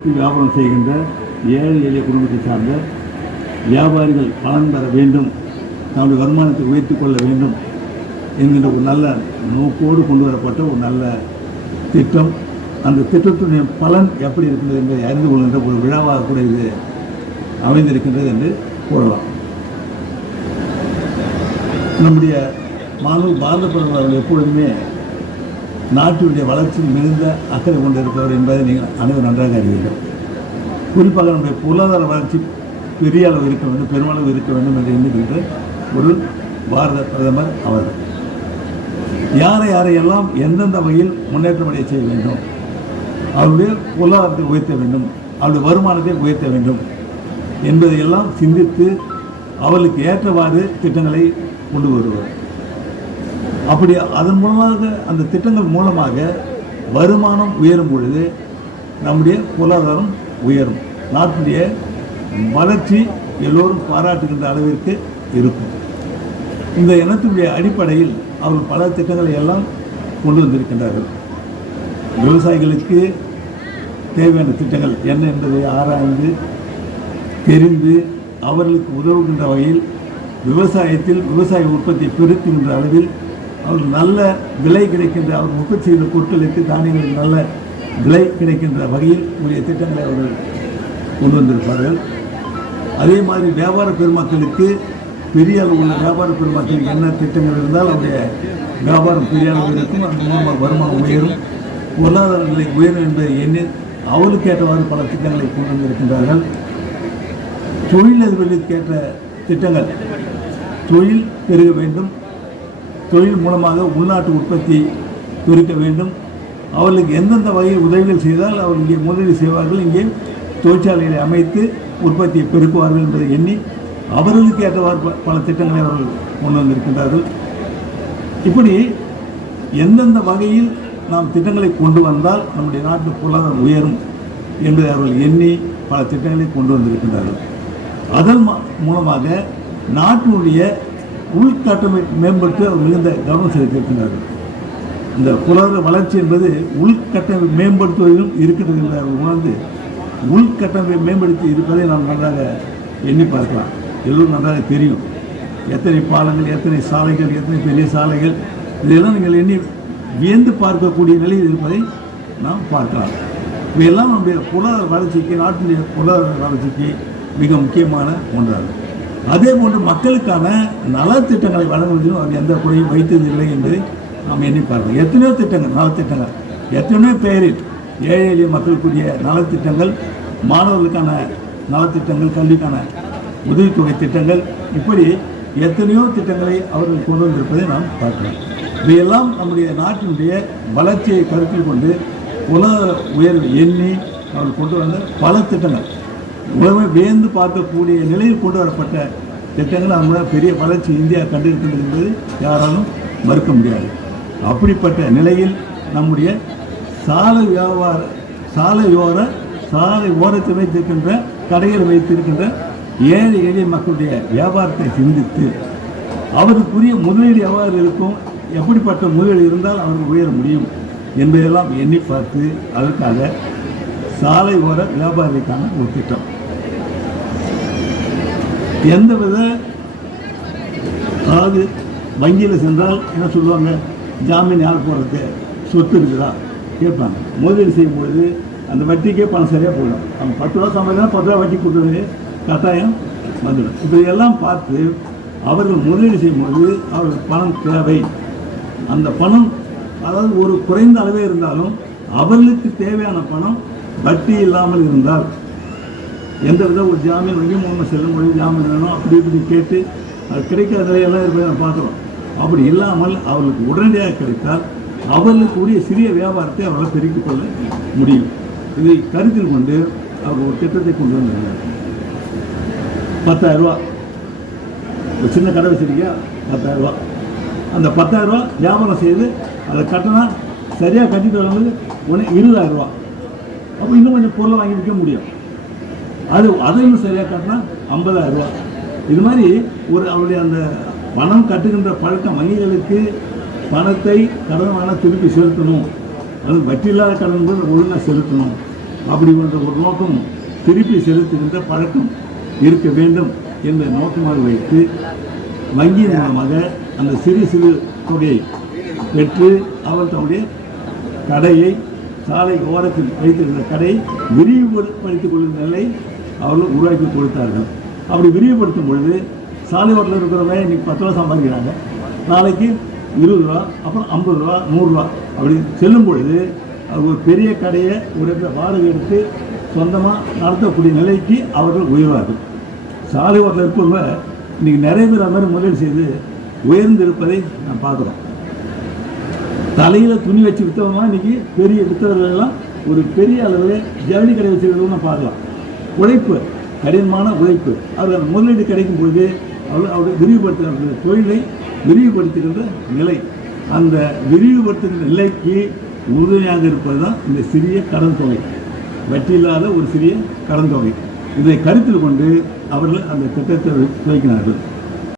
வியாபாரம் செய்கின்ற ஏழை எளிய குடும்பத்தை சார்ந்த வியாபாரிகள் பலன் பெற வேண்டும், தன்னுடைய வருமானத்தை உயர்த்திக் கொள்ள வேண்டும் என்கின்ற ஒரு நல்ல நோக்கோடு கொண்டு வரப்பட்ட ஒரு நல்ல திட்டம். அந்த திட்டத்துடைய பலன் எப்படி இருக்கின்றது என்பதை அறிந்து கொள்கின்ற ஒரு விழாவாக கூட இது அமைந்திருக்கின்றது என்று கூறலாம். நம்முடைய பாரத பிரதமர் அவர்கள் எப்பொழுதுமே நாட்டினுடைய வளர்ச்சியில் மிகுந்த அக்கறை கொண்டிருப்பவர் என்பதை நீங்கள் அனைவரும் நன்றாக அறிவீர்கள். குறிப்பாக நம்முடைய பொருளாதார வளர்ச்சி பெரிய அளவு இருக்க வேண்டும், பெருமளவு இருக்க வேண்டும் என்று எண்ணுகின்ற ஒரு பாரத பிரதமர் அவர்கள். யாரையெல்லாம் எந்தெந்த வகையில் முன்னேற்றம் அடைய செய்ய வேண்டும், அவருடைய பொருளாதாரத்தை உயர்த்த வேண்டும், அவருடைய வருமானத்தை உயர்த்த வேண்டும் என்பதையெல்லாம் சிந்தித்து அவர்களுக்கு ஏற்றவாறு திட்டங்களை கொண்டு வருவார். அப்படி அதன் மூலமாக அந்த திட்டங்கள் மூலமாக வருமானம் உயரும் பொழுது நம்முடைய பொருளாதாரம் உயரும், நாட்டுடைய வளர்ச்சி எல்லோரும் பாராட்டுகின்ற அளவிற்கு இருக்கும். இந்த எண்ணத்தினுடைய அடிப்படையில் அவர்கள் பல திட்டங்களை எல்லாம் கொண்டு வந்திருக்கின்றார்கள். விவசாயிகளுக்கு தேவையான திட்டங்கள் என்ன என்பதை ஆராய்ந்து தெரிந்து அவர்களுக்கு உதவுகின்ற வகையில் விவசாயத்தில் விவசாய உற்பத்தியை பெருக்குகின்ற அளவில் அவர்கள் நல்ல விலை கிடைக்கின்ற, அவர் உற்பத்தி செய்த பொருட்களுக்கு தானியங்களுக்கு நல்ல விலை கிடைக்கின்ற வகையில் உரிய திட்டங்களை அவர்கள் கொண்டு வந்திருப்பார்கள். அதே மாதிரி வியாபார பெருமக்களுக்கு பெரிய அளவு உள்ள வியாபார பெருமக்களுக்கு என்ன திட்டங்கள் இருந்தால் அவருடைய வியாபாரம் பெரிய அளவு இருக்கும், அந்த மூலமாக வருமானம் உயரும், பொருளாதார நிலை உயரும் என்பதை எண்ணி அவர்களுக்கு ஏற்றவாறு பல திட்டங்களை கொண்டு வந்திருக்கின்றார்கள். தொழிலதிபர்களுக்கு ஏற்ற திட்டங்கள், தொழில் பெருக வேண்டும், தொழில் மூலமாக உள்நாட்டு உற்பத்தி பெருக்க வேண்டும், அவர்களுக்கு எந்தெந்த வகையில் உதவிகள் செய்தால் அவர்கள் இங்கே முதலீடு செய்வார்கள், இங்கே தொழிற்சாலைகளை அமைத்து உற்பத்தியை பெருக்குவார்கள் என்பதை எண்ணி அவர்களுக்கு ஏற்றவாறு பல திட்டங்களை அவர்கள் கொண்டு வந்திருக்கின்றார்கள். இப்படி எந்தெந்த வகையில் நாம் திட்டங்களை கொண்டு வந்தால் நம்முடைய நாட்டு பொருளாதாரம் உயரும் என்பதை அவர்கள் எண்ணி பல திட்டங்களை கொண்டு வந்திருக்கின்றார்கள். அதன் மூலமாக நாட்டினுடைய உள்கட்டமைப்பு மேம்படுத்த அவர் மிகுந்த கவனம் செலுத்தியிருக்கின்றார்கள். இந்த பொருளாதார வளர்ச்சி என்பது உள்கட்டமைப்பு மேம்படுத்துவதிலும் இருக்கின்றது என்று அவர் உணர்ந்து உள்கட்டமைப்பை மேம்படுத்தி இருப்பதை நாம் நன்றாக எண்ணி பார்க்கலாம். எல்லோரும் நன்றாக தெரியும், எத்தனை பாலங்கள், எத்தனை சாலைகள், எத்தனை பெரிய சாலைகள், இதையெல்லாம் நீங்கள் எண்ணி வியந்து பார்க்கக்கூடிய நிலையில் இருப்பதை நாம் பார்க்கலாம். இவையெல்லாம் நம்முடைய பொருளாதார வளர்ச்சிக்கு, நாட்டினுடைய பொருளாதார வளர்ச்சிக்கு மிக முக்கியமான ஒன்றாகும். அதே போன்று மக்களுக்கான நலத்திட்டங்களை வழங்குவதிலும் அவர் எந்த குறையும் வைத்ததில்லை என்பதை நாம் எண்ணி பார்க்கலாம். எத்தனையோ திட்டங்கள், நலத்திட்டங்கள், எத்தனையோ பெயரில் ஏழை எளிய மக்களுக்குரிய நலத்திட்டங்கள், மாணவர்களுக்கான நலத்திட்டங்கள், கல்விக்கான உதவித்தொகை திட்டங்கள், இப்படி எத்தனையோ திட்டங்களை அவர்கள் கொண்டு வந்திருப்பதை நாம் பார்க்கலாம். இவையெல்லாம் நம்முடைய நாட்டினுடைய வளர்ச்சியை கருத்தில் கொண்டு பொருளாதார உயர்வை எண்ணி அவர்கள் கொண்டு வந்த பல திட்டங்கள், உலகமே வியந்து பார்க்கக்கூடிய நிலையில் கொண்டு வரப்பட்ட திட்டங்கள். அதனால பெரிய வளர்ச்சி இந்தியா கண்டிருக்கின்றது என்பது யாராலும் மறுக்க முடியாது. அப்படிப்பட்ட நிலையில் நம்முடைய சாலை ஓரத்தில் வைத்திருக்கின்ற, கடையில் வைத்திருக்கின்ற ஏழை எளிய மக்களுடைய வியாபாரத்தை சிந்தித்து அவருக்குரிய முதலீடு எவ்வாறு இருக்கும், எப்படிப்பட்ட முதலீடு இருந்தால் அவர்கள் உயர முடியும் என்பதையெல்லாம் எண்ணி பார்த்து அதற்காக சாலை ஓர வியாபாரிக்கான ஒரு திட்டம். எந்தவித, அதாவது வங்கியில் சென்றால் என்ன சொல்லுவாங்க, ஜாமீன் யார் போடுறது, சொத்து இருக்குதா கேட்பாங்க. முதலீடு செய்யும்பொழுது அந்த வட்டிக்கே பணம் சரியாக போயிடும். அவங்க 10 ரூபா சம்பாதினா 10 ரூபா வட்டி கொடுக்குறது கட்டாயம் வந்துடும். இப்படியெல்லாம் பார்த்து அவர்கள் முதலீடு செய்யும்போது அவர்களுக்கு பணம் தேவை. அந்த பணம், அதாவது ஒரு குறைந்த அளவே இருந்தாலும் அவர்களுக்கு தேவையான பணம் வட்டி இல்லாமல் இருந்தால், எந்த வித ஒரு ஜாமீன் வங்கி மூலமாக செல்லும் பொழுது ஜாமீன் வேணும் அப்படி இப்படி கேட்டு அது கிடைக்காத நிலையெல்லாம் இருப்பதை நம்ம பார்க்குறோம். அப்படி இல்லாமல் அவர்களுக்கு உடனடியாக கிடைத்தால் அவர்களுக்கு உரிய சிறிய வியாபாரத்தை அவர்களால் பெருக்கிக் கொள்ள முடியும். இதை கருத்தில் கொண்டு அவர் ஒரு திட்டத்தை கொண்டு வந்தாங்க. 10,000 ரூபா, ஒரு சின்ன கடை வச்சிருக்கியா, 10,000 ரூபா, அந்த 10,000 ரூபா வியாபாரம் செய்து அதை கட்டினா சரியாக கட்டிட்டு வரும்போது உடனே 20,000 ரூபா. அப்போ இன்னும் கொஞ்சம் பொருளை வாங்கி விற்க முடியும். அதை இன்னும் சரியாக கட்டினா 50,000 ரூபா. இது மாதிரி ஒரு அவருடைய அந்த பணம் கட்டுகின்ற பழக்கம், வங்கிகளுக்கு பணத்தை கடன் வாங்க திருப்பி செலுத்தணும், அது வட்டி இல்லாத கடன் போது ஒழுங்காக செலுத்தணும், அப்படி ஒரு நோக்கம் திருப்பி செலுத்துகின்ற பழக்கம் இருக்க வேண்டும் என்ற நோக்கமாக வைத்து வங்கியின் மூலமாக அந்த சிறு சிறு தொகையை பெற்று அவர் தன்னுடைய கடையை சாலை ஓரத்தில் வைத்திருந்த கடையை விரிவுபடுத்திக் கொள்ளும் நிலை அவர்கள் உருவாக்கி கொடுத்தார்கள். அப்படி விரிவுபடுத்தும் பொழுது சாலை ஓரத்தில் இருக்கிறவங்க இன்னைக்கு 10 ரூபா சம்பாதிக்கிறாங்க, நாளைக்கு 20 ரூபா, அப்புறம் 50 ரூபா, 100 ரூபா அப்படி செல்லும் பொழுது ஒரு பெரிய கடையை ஒரு இடத்துல வாடகை எடுத்து சொந்தமாக நடத்தக்கூடிய நிலைக்கு அவர்கள் உயர்வார்கள். சாலை ஓரத்தில் இருப்பவங்க இன்றைக்கி நிறைய பேர் அது மாதிரி முதலீடு செய்து உயர்ந்திருப்பதை நான் பார்க்குறோம். தலையில் துணி வச்சு விற்றவங்க இன்றைக்கி பெரிய விற்றவர்களெல்லாம் ஒரு பெரிய அளவில் ஜவுளி கடை வச்சுருக்கிறவங்க பார்க்கலாம். உழைப்பு, கடினமான உழைப்பு, அவர்கள் முதலீடு கிடைக்கும் பொழுது அவர்கள் விரிவுபடுத்துகிற தொழிலை விரிவுபடுத்துகின்ற நிலை, அந்த விரிவுபடுத்துகின்ற நிலைக்கு உறுதுணையாக இருப்பது தான் இந்த சிறிய கடன் தொகை, வட்டி இல்லாத ஒரு சிறிய கடன் தொகை. இதை கருத்தில் கொண்டு அவர்கள் அந்த திட்டத்தை துவக்கினார்கள்.